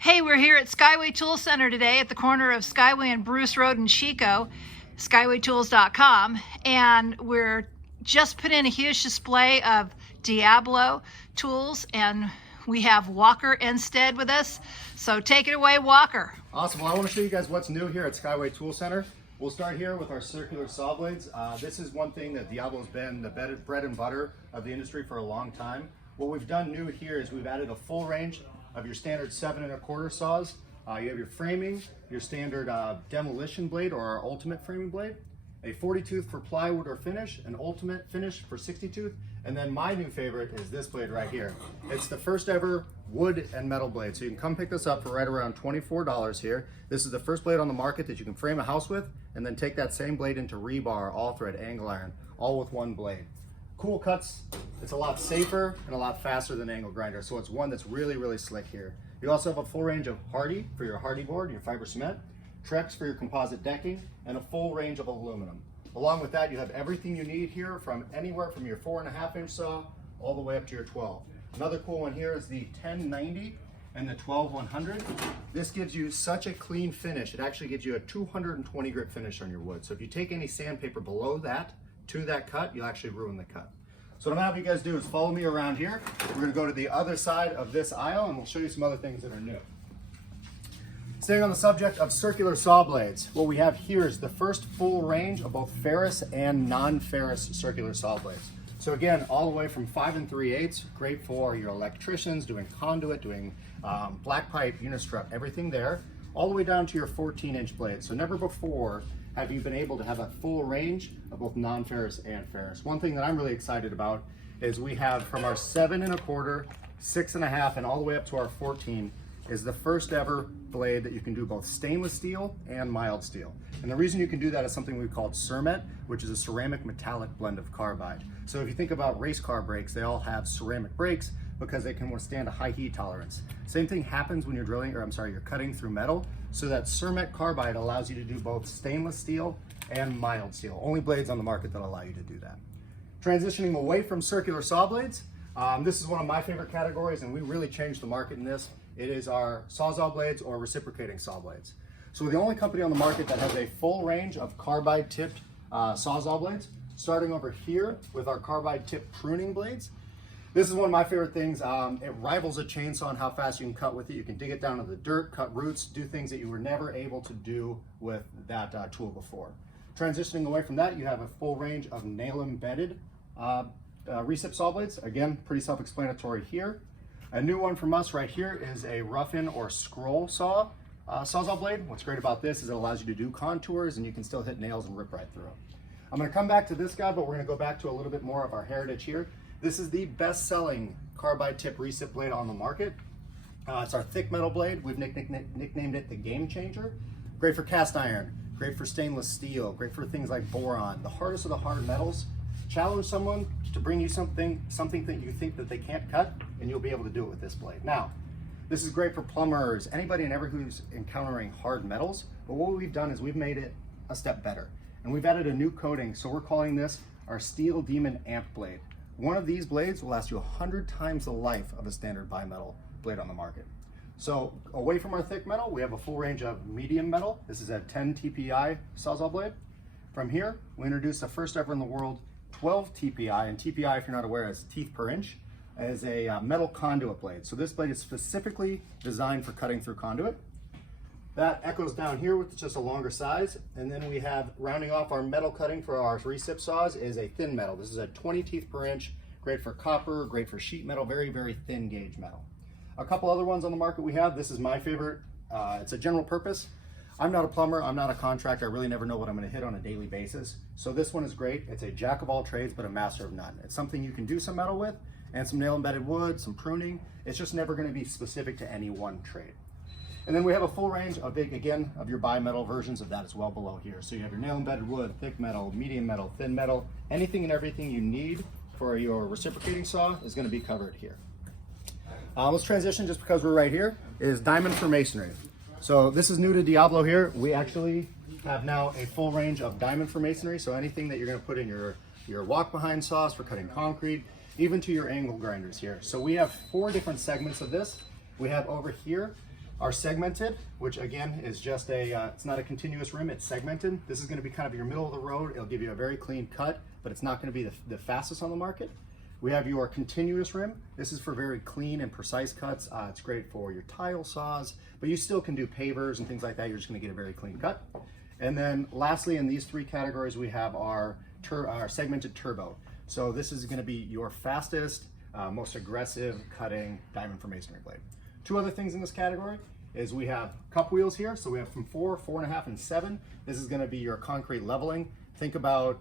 Hey, we're here at Skyway Tool Center today at the corner of Skyway and Bruce Road in Chico, skywaytools.com, and we're just put in a huge display of Diablo tools, and we have Walker Enstad with us. So take it away, Walker. Awesome. Well, I want to show you guys what's new here at Skyway Tool Center. We'll start here with our circular saw blades. This is one thing that Diablo's been the bread and butter of the industry for a long time. What we've done new here is we've added a full range of your standard 7 1/4 saws. You have your framing, your standard demolition blade or our ultimate framing blade, a 40 tooth for plywood or finish, an ultimate finish for 60 tooth, and then my new favorite is this blade right here. It's the first ever wood and metal blade. So you can come pick this up for right around $24 here. This is the first blade on the market that you can frame a house with and then take that same blade into rebar, all thread, angle iron, all with one blade. Cool cuts. It's a lot safer and a lot faster than angle grinder, so it's one that's really, really slick here. You also have a full range of Hardy for your Hardy board, your fiber cement, Trex for your composite decking, and a full range of aluminum. Along with that, you have everything you need here from anywhere from your 4 1/2 inch saw all the way up to your 12. Another cool one here is the 1090 and the 12-100. This gives you such a clean finish. It actually gives you a 220 grit finish on your wood. So if you take any sandpaper below that to that cut, you'll actually ruin the cut. So what I'm gonna have you guys do is follow me around here. We're gonna go to the other side of this aisle and we'll show you some other things that are new. Staying on the subject of circular saw blades, what we have here is the first full range of both ferrous and non-ferrous circular saw blades. So again, all the way from 5 3/8, great for your electricians, doing conduit, doing black pipe, unistrut, everything there, all the way down to your 14-inch blade. So never before have you been able to have a full range of both non-ferrous and ferrous. One thing that I'm really excited about is we have from our 7 1/4, 6 1/2, and all the way up to our 14 is the first ever blade that you can do both stainless steel and mild steel. And the reason you can do that is something we call cermet, which is a ceramic metallic blend of carbide. So if you think about race car brakes, they all have ceramic brakes because they can withstand a high heat tolerance. Same thing happens when you're you're cutting through metal. So that cermet carbide allows you to do both stainless steel and mild steel. Only blades on the market that allow you to do that. Transitioning away from circular saw blades, this is one of my favorite categories, and we really changed the market in this. It is our sawzall blades or reciprocating saw blades. So we're the only company on the market that has a full range of carbide tipped sawzall blades, starting over here with our carbide tipped pruning blades. This is one of my favorite things. It rivals a chainsaw in how fast you can cut with it. You can dig it down into the dirt, cut roots, do things that you were never able to do with that tool before. Transitioning away from that, you have a full range of nail embedded recip saw blades. Again, pretty self-explanatory here. A new one from us right here is a rough-in or scroll saw sawzall blade. What's great about this is it allows you to do contours and you can still hit nails and rip right through them. I'm gonna come back to this guy, but we're gonna go back to a little bit more of our heritage here. This is the best-selling carbide tip recip blade on the market. It's our thick metal blade. We've nicknamed it the Game Changer. Great for cast iron, great for stainless steel, great for things like boron, the hardest of the hard metals. Challenge someone to bring you something that you think that they can't cut, and you'll be able to do it with this blade. Now, this is great for plumbers, anybody and everyone who's encountering hard metals, but what we've done is we've made it a step better. And we've added a new coating, so we're calling this our Steel Demon Amp blade. One of these blades will last you 100 times the life of a standard bimetal blade on the market. So away from our thick metal, we have a full range of medium metal. This is a 10 TPI sawzall blade. From here, we introduced the first ever in the world 12 TPI, and TPI, if you're not aware, is teeth per inch, as a metal conduit blade. So this blade is specifically designed for cutting through conduit. That echoes down here with just a longer size. And then we have, rounding off our metal cutting for our recip saws, is a thin metal. This is a 20 teeth per inch, great for copper, great for sheet metal, very, very thin gauge metal. A couple other ones on the market we have. This is my favorite. It's a general purpose. I'm not a plumber, I'm not a contractor, I really never know what I'm gonna hit on a daily basis. So this one is great. It's a jack of all trades, but a master of none. It's something you can do some metal with, and some nail embedded wood, some pruning. It's just never gonna be specific to any one trade. And then we have a full range of of your bimetal versions of that as well below here. So you have your nail embedded wood, thick metal, medium metal, thin metal, anything and everything you need for your reciprocating saw is gonna be covered here. Let's transition, just because we're right here, is diamond for masonry. So this is new to Diablo here. We actually have now a full range of diamond for masonry. So anything that you're gonna put in your walk behind saws for cutting concrete, even to your angle grinders here. So we have 4 different segments of this. We have over here Our segmented, which again is just it's not a continuous rim, it's segmented. This is going to be kind of your middle of the road. It'll give you a very clean cut, but it's not going to be the fastest on the market. We have your continuous rim. This is for very clean and precise cuts. It's great for your tile saws, but you still can do pavers and things like that. You're just going to get a very clean cut. And then lastly, in these three categories, we have our segmented turbo. So this is going to be your fastest, most aggressive cutting diamond for masonry blade. Two other things in this category is we have cup wheels here. So we have from 4, 4.5, and 7. This is going to be your concrete leveling. Think about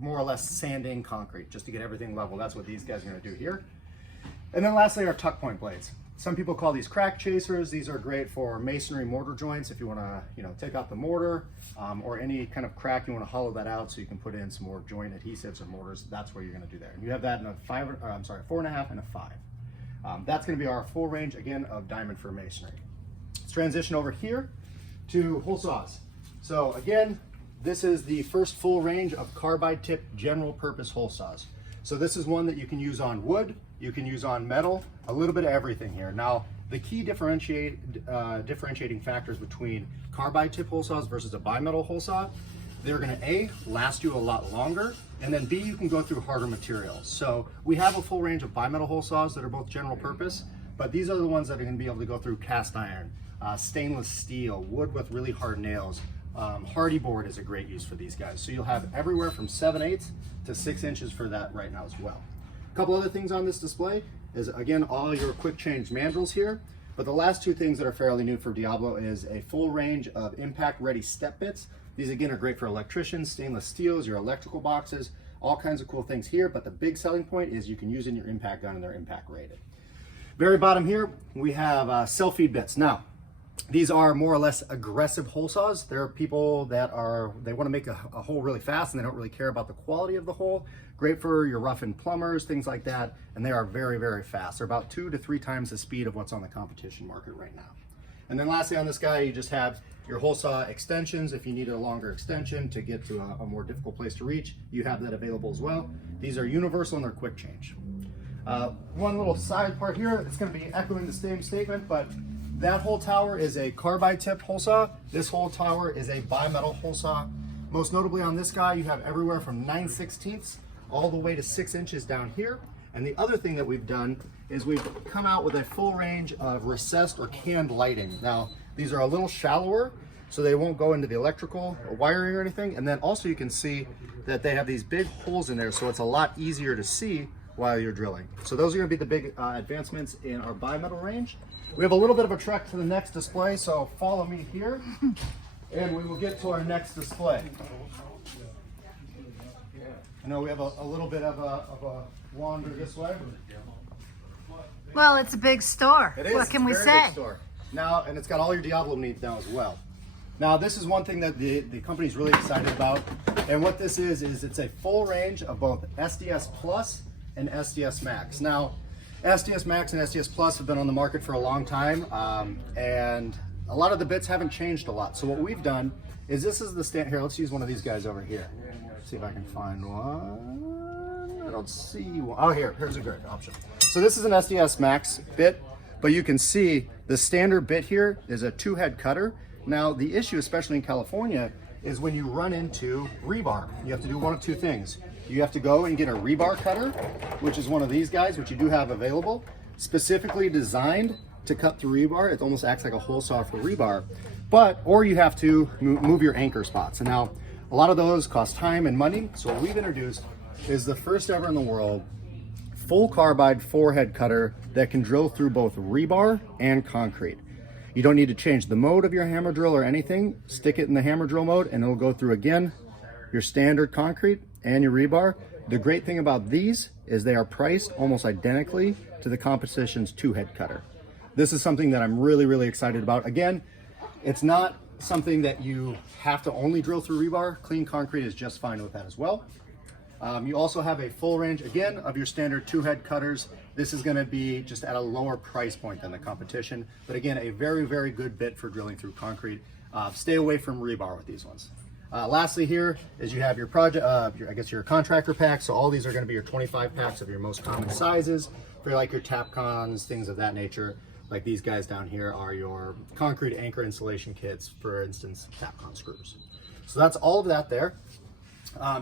more or less sanding concrete just to get everything level. That's what these guys are going to do here. And then lastly, our tuck point blades. Some people call these crack chasers. These are great for masonry mortar joints if you want to, take out the mortar or any kind of crack you want to hollow that out so you can put in some more joint adhesives or mortars. That's where you're going to do there. And you have that in a 4.5 and a 5. That's going to be our full range again of diamond for masonry. Let's transition over here to hole saws. So again, this is the first full range of carbide tip general purpose hole saws. So this is one that you can use on wood, you can use on metal, a little bit of everything here. Now, the key differentiating factors between carbide tip hole saws versus a bimetal hole saw, they're gonna A, last you a lot longer, and then B, you can go through harder materials. So we have a full range of bimetal hole saws that are both general purpose, but these are the ones that are gonna be able to go through cast iron, stainless steel, wood with really hard nails. Hardy board is a great use for these guys. So you'll have everywhere from 7/8 to 6 inches for that right now as well. A couple other things on this display is again, all your quick change mandrels here. But the last two things that are fairly new for Diablo is a full range of impact ready step bits. These again are great for electricians, stainless steels, your electrical boxes, all kinds of cool things here. But the big selling point is you can use in your impact gun and they're impact rated. Very bottom here, we have self-feed bits. Now, these are more or less aggressive hole saws. There are people that they want to make a hole really fast and they don't really care about the quality of the hole. Great for your rough-in plumbers, things like that, and they are very, very fast. They're about 2 to 3 times the speed of what's on the competition market right now. And then lastly on this guy, you just have your hole saw extensions. If you need a longer extension to get to a more difficult place to reach, you have that available as well. These are universal and they're quick change. One little side part here, it's going to be echoing the same statement, but that whole tower is a carbide tip hole saw. This whole tower is a bimetal hole saw. Most notably on this guy, you have everywhere from 9/16 all the way to 6 inches down here. And the other thing that we've done is we've come out with a full range of recessed or canned lighting. Now, these are a little shallower, so they won't go into the electrical or wiring or anything. And then also you can see that they have these big holes in there, so it's a lot easier to see while you're drilling. So those are going to be the big advancements in our bimetal range. We have a little bit of a trek to the next display, so follow me here and we will get to our next display. I know we have a little bit of a wander this way. Well, it's a big store. It is. What can we It's a say? very big store. Now, and it's got all your Diablo needs now as well. Now, this is one thing that the company's really excited about. And what this is it's a full range of both SDS Plus and SDS Max. Now, SDS Max and SDS Plus have been on the market for a long time, and a lot of the bits haven't changed a lot. So what we've done is this is the stand here. Let's use one of these guys over here. See if I can find one. I don't see one. Oh, here's a great option. So this is an SDS Max bit, but you can see the standard bit here is a 2-head cutter. Now, the issue, especially in California, is when you run into rebar. You have to do one of two things. You have to go and get a rebar cutter, which is one of these guys, which you do have available, specifically designed to cut through rebar. It almost acts like a hole saw for rebar. Or you have to move your anchor spots. And now, a lot of those cost time and money. So what we've introduced is the first ever in the world full carbide 4-head cutter that can drill through both rebar and concrete. You don't need to change the mode of your hammer drill or anything. Stick it in the hammer drill mode and it'll go through again your standard concrete and your rebar. The great thing about these is they are priced almost identically to the competition's 2-head cutter. This is something that I'm really, really excited about. Again, it's not something that you have to only drill through rebar. Clean concrete is just fine with that as well. You also have a full range, again, of your standard 2-head cutters. This is going to be just at a lower price point than the competition, but again, a very, very good bit for drilling through concrete. Stay away from rebar with these ones. Lastly here is you have your project, your contractor pack. So all these are going to be your 25 packs of your most common sizes for like your Tapcons, things of that nature. Like these guys down here are your concrete anchor installation kits, for instance, Capcom screws. So that's all of that there.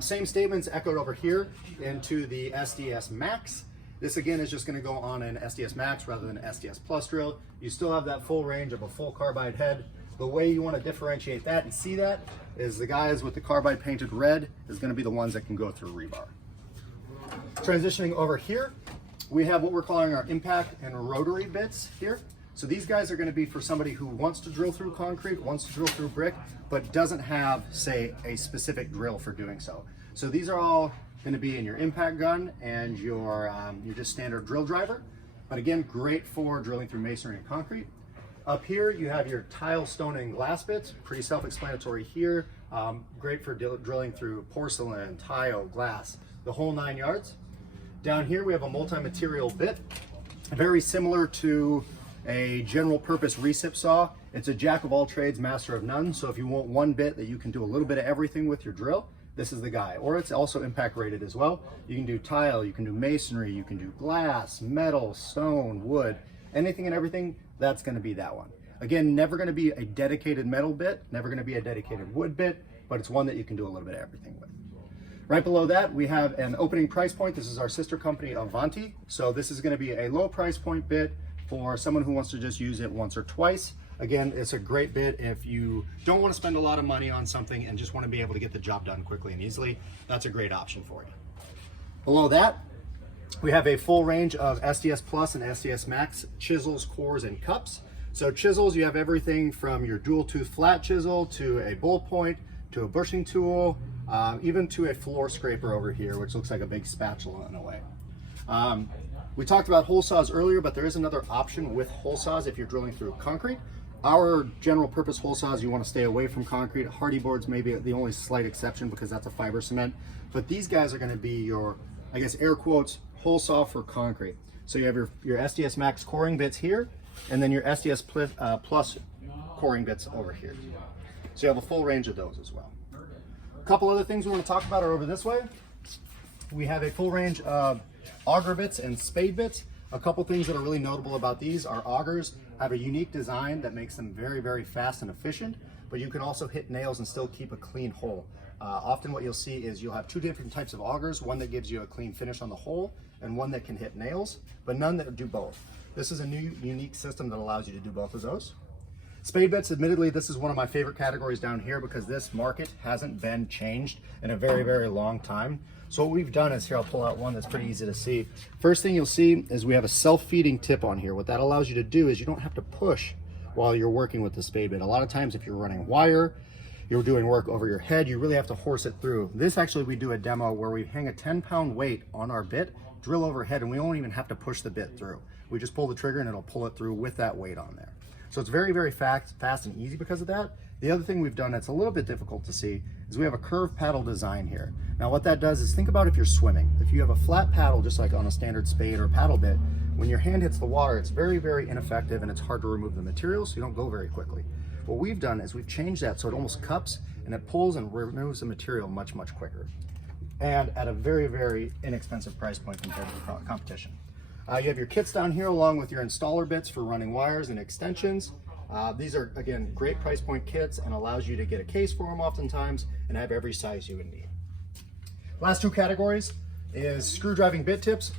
Same statements echoed over here into the SDS Max. This again is just going to go on an SDS Max rather than an SDS Plus drill. You still have that full range of a full carbide head. The way you want to differentiate that and see that is the guys with the carbide painted red is going to be the ones that can go through rebar. Transitioning over here, we have what we're calling our impact and rotary bits here. So these guys are going to be for somebody who wants to drill through concrete, wants to drill through brick, but doesn't have, say, a specific drill for doing so. So these are all going to be in your impact gun and your just standard drill driver. But again, great for drilling through masonry and concrete. Up here, you have your tile, stone, and glass bits. Pretty self-explanatory here. Great for drilling through porcelain, tile, glass, the whole 9 yards. Down here, we have a multi-material bit, very similar to a general purpose recip saw. It's a jack of all trades, master of none. So if you want one bit that you can do a little bit of everything with your drill, this is the guy. Or it's also impact rated as well. You can do tile, you can do masonry, you can do glass, metal, stone, wood, anything and everything, that's gonna be that one. Again, never gonna be a dedicated metal bit, never gonna be a dedicated wood bit, but it's one that you can do a little bit of everything with. Right below that, we have an opening price point. This is our sister company, Avanti. So this is gonna be a low price point bit for someone who wants to just use it once or twice. Again, it's a great bit if you don't want to spend a lot of money on something and just want to be able to get the job done quickly and easily. That's a great option for you. Below that, we have a full range of SDS Plus and SDS Max chisels, cores, and cups. So chisels, you have everything from your dual tooth flat chisel to a bull point to a bushing tool, even to a floor scraper over here, which looks like a big spatula in a way. We talked about hole saws earlier, but there is another option with hole saws if you're drilling through concrete. Our general purpose hole saws, you want to stay away from concrete. Hardy boards may be the only slight exception because that's a fiber cement. But these guys are going to be your, I guess, air quotes, hole saw for concrete. So you have your SDS Max coring bits here, and then your SDS Plus coring bits over here. So you have a full range of those as well. A couple other things we want to talk about are over this way. We have a full range of auger bits and spade bits. A couple things that are really notable about these are augers have a unique design that makes them very, very fast and efficient, but you can also hit nails and still keep a clean hole. Often what you'll see is you'll have two different types of augers, one that gives you a clean finish on the hole and one that can hit nails, but none that do both. This is a new unique system that allows you to do both of those. Spade bits, admittedly, this is one of my favorite categories down here because this market hasn't been changed in a very, very long time. So what we've done is here, I'll pull out one that's pretty easy to see. First thing you'll see is we have a self-feeding tip on here. What that allows you to do is you don't have to push while you're working with the spade bit. A lot of times if you're running wire, you're doing work over your head, you really have to horse it through. This actually, we do a demo where we hang a 10-pound weight on our bit, drill overhead, and we won't even have to push the bit through. We just pull the trigger and it'll pull it through with that weight on there. So it's very, very fast and easy because of that. The other thing we've done that's a little bit difficult to see is we have a curved paddle design here. Now what that does is think about if you're swimming. If you have a flat paddle, just like on a standard spade or paddle bit, when your hand hits the water, it's very, very ineffective and it's hard to remove the material, so you don't go very quickly. What we've done is we've changed that so it almost cups and it pulls and removes the material much, much quicker. And at a very, very inexpensive price point compared to the competition. You have your kits down here along with your installer bits for running wires and extensions. These are, again, great price point kits and allows you to get a case for them oftentimes and have every size you would need. Last two categories is screw driving bit tips.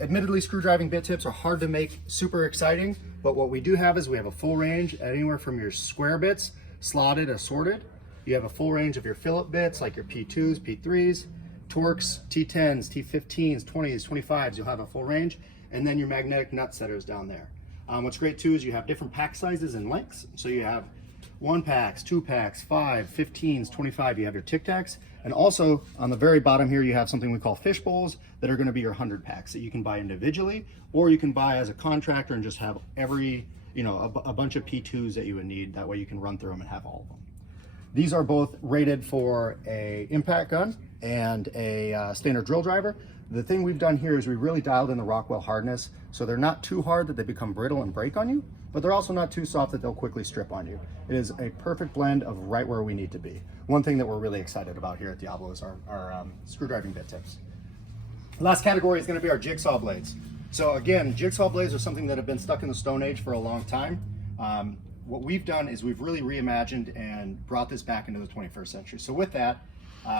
Admittedly, screw driving bit tips are hard to make super exciting, but what we do have is we have a full range anywhere from your square bits, slotted, assorted. You have a full range of your Phillip bits like your P2s, P3s, Torx, T10s, T15s, 20s, 25s, you'll have a full range. And then your magnetic nut setters down there. What's great too is you have different pack sizes and lengths. So you have 1 packs, 2 packs, 5, 15s, 25, you have your Tic Tacs. And also on the very bottom here, you have something we call fish bowls that are gonna be your 100 packs that you can buy individually, or you can buy as a contractor and just have every, a bunch of P2s that you would need. That way you can run through them and have all of them. These are both rated for a impact gun and a standard drill driver. The thing we've done here is we really dialed in the Rockwell hardness, so they're not too hard that they become brittle and break on you, but they're also not too soft that they'll quickly strip on you. It is a perfect blend of right where we need to be. One thing that we're really excited about here at Diablo is our screw driving bit tips. The last category is going to be our jigsaw blades. So again, jigsaw blades are something that have been stuck in the Stone Age for a long time. What we've done is we've really reimagined and brought this back into the 21st century. So with that,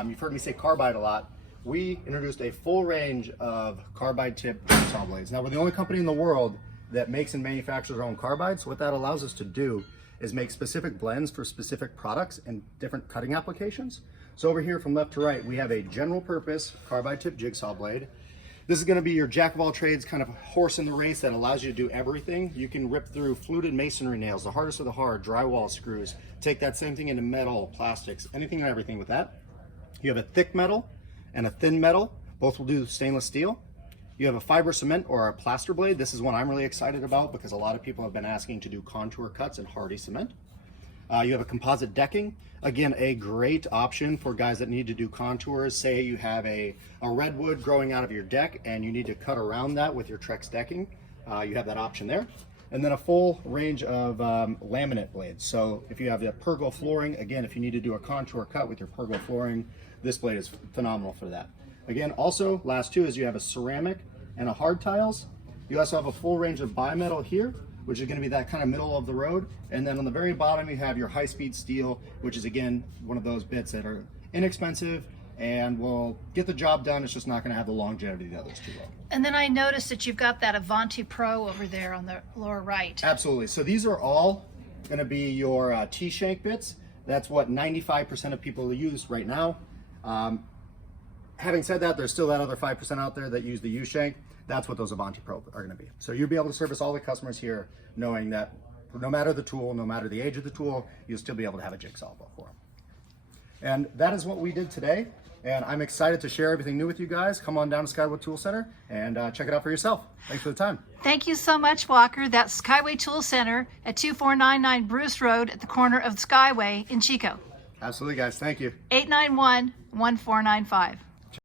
you've heard me say carbide a lot. We introduced a full range of carbide tip jigsaw blades. Now we're the only company in the world that makes and manufactures our own carbides. So what that allows us to do is make specific blends for specific products and different cutting applications. So over here from left to right, we have a general purpose carbide tip jigsaw blade. This is going to be your jack of all trades kind of horse in the race that allows you to do everything. You can rip through fluted masonry nails, the hardest of the hard, drywall screws, take that same thing into metal, plastics, anything and everything with that. You have a thick metal and a thin metal. Both will do stainless steel. You have a fiber cement or a plaster blade. This is one I'm really excited about because a lot of people have been asking to do contour cuts in hardy cement. You have a composite decking. Again, a great option for guys that need to do contours. Say you have a redwood growing out of your deck and you need to cut around that with your Trex decking. You have that option there. And then a full range of laminate blades. So if you have the pergo flooring, again, if you need to do a contour cut with your pergo flooring, this blade is phenomenal for that. Again, also, last two is you have a ceramic and a hard tiles. You also have a full range of bimetal here, which is going to be that kind of middle of the road. And then on the very bottom, you have your high-speed steel, which is, again, one of those bits that are inexpensive and will get the job done. It's just not going to have the longevity the others two will. And then I noticed that you've got that Avanti Pro over there on the lower right. Absolutely. So these are all going to be your T-shank bits. That's what 95% of people use right now. Having said that, there's still that other 5% out there that use the U-shank. That's what those Avanti Pro are going to be. So you'll be able to service all the customers here knowing that no matter the tool, no matter the age of the tool, you'll still be able to have a jigsaw for them. And that is what we did today. And I'm excited to share everything new with you guys. Come on down to Skyway Tool Center and check it out for yourself. Thanks for the time. Thank you so much, Walker. That's Skyway Tool Center at 2499 Bruce Road at the corner of Skyway in Chico. Absolutely, guys. Thank you. 891-1495.